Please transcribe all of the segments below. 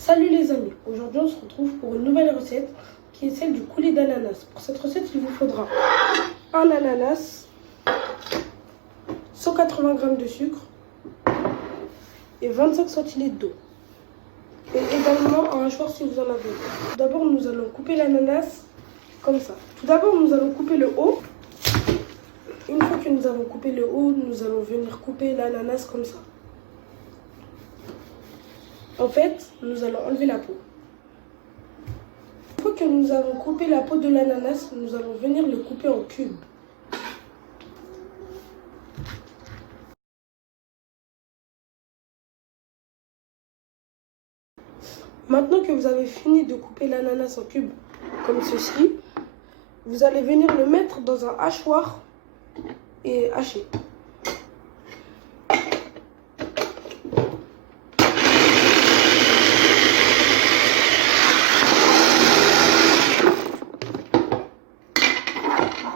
Salut les amis, aujourd'hui on se retrouve pour une nouvelle recette qui est celle du coulis d'ananas. Pour cette recette il vous faudra un ananas, 180 g de sucre et 25 centilitres d'eau. Et également un hachoir si vous en avez. Tout d'abord nous allons couper l'ananas comme ça. Tout d'abord nous allons couper le haut. Une fois que nous avons coupé le haut, nous allons venir couper l'ananas comme ça. En fait, nous allons enlever la peau. Une fois que nous avons coupé la peau de l'ananas, nous allons venir le couper en cubes. Maintenant que vous avez fini de couper l'ananas en cubes, comme ceci, vous allez venir le mettre dans un hachoir et hacher.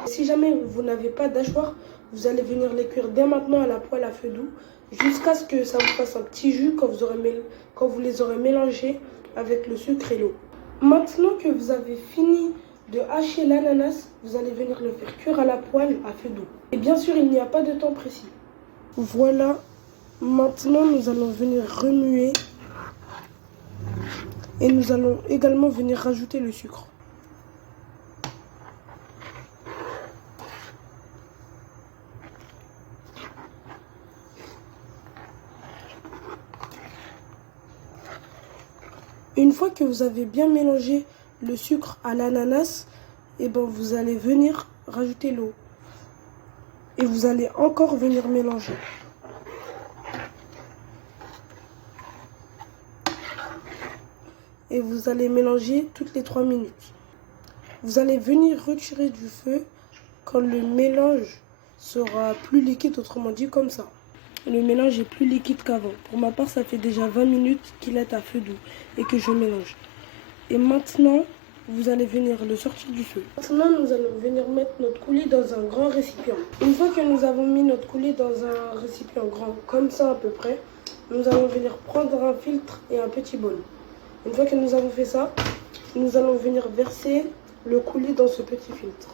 Si jamais vous n'avez pas d'hachoir, vous allez venir les cuire dès maintenant à la poêle à feu doux jusqu'à ce que ça vous fasse un petit jus quand vous les aurez mélangés avec le sucre et l'eau. Maintenant que vous avez fini de hacher l'ananas, vous allez venir le faire cuire à la poêle à feu doux. Et bien sûr, il n'y a pas de temps précis. Voilà, maintenant nous allons venir remuer et nous allons également venir rajouter le sucre. Une fois que vous avez bien mélangé le sucre à l'ananas, vous allez venir rajouter l'eau. Et vous allez encore venir mélanger. Et vous allez mélanger toutes les 3 minutes. Vous allez venir retirer du feu quand le mélange sera plus liquide, autrement dit comme ça. Le mélange est plus liquide qu'avant. Pour ma part, ça fait déjà 20 minutes qu'il est à feu doux et que je mélange. Et maintenant, vous allez venir le sortir du feu. Maintenant, nous allons venir mettre notre coulis dans un grand récipient. Une fois que nous avons mis notre coulis dans un récipient grand, comme ça à peu près, nous allons venir prendre un filtre et un petit bol. Une fois que nous avons fait ça, nous allons venir verser le coulis dans ce petit filtre.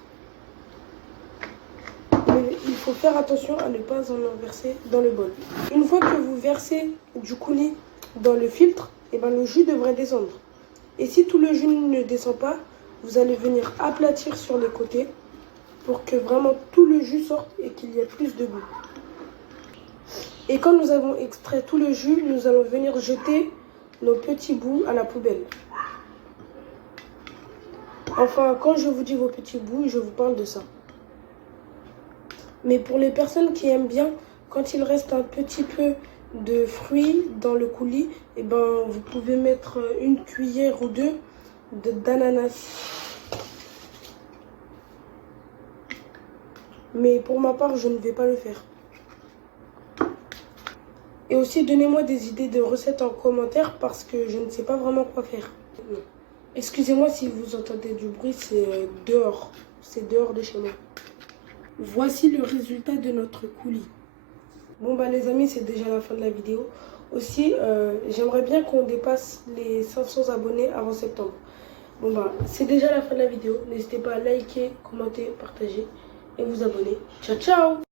Mais il faut faire attention à ne pas en verser dans le bol. Une fois que vous versez du coulis dans le filtre, le jus devrait descendre. Et si tout le jus ne descend pas, vous allez venir aplatir sur les côtés pour que vraiment tout le jus sorte et qu'il y ait plus de goût. Et quand nous avons extrait tout le jus, nous allons venir jeter nos petits bouts à la poubelle. Enfin, quand je vous dis vos petits bouts, je vous parle de ça. Mais pour les personnes qui aiment bien, quand il reste un petit peu de fruits dans le coulis, vous pouvez mettre une cuillère ou deux d'ananas. Mais pour ma part, je ne vais pas le faire. Et aussi, donnez-moi des idées de recettes en commentaire parce que je ne sais pas vraiment quoi faire. Excusez-moi si vous entendez du bruit, c'est dehors. C'est dehors de chez moi. Voici le résultat de notre coulis. Bon les amis, c'est déjà la fin de la vidéo. Aussi, j'aimerais bien qu'on dépasse les 500 abonnés avant septembre. C'est déjà la fin de la vidéo. N'hésitez pas à liker, commenter, partager et vous abonner. Ciao, ciao!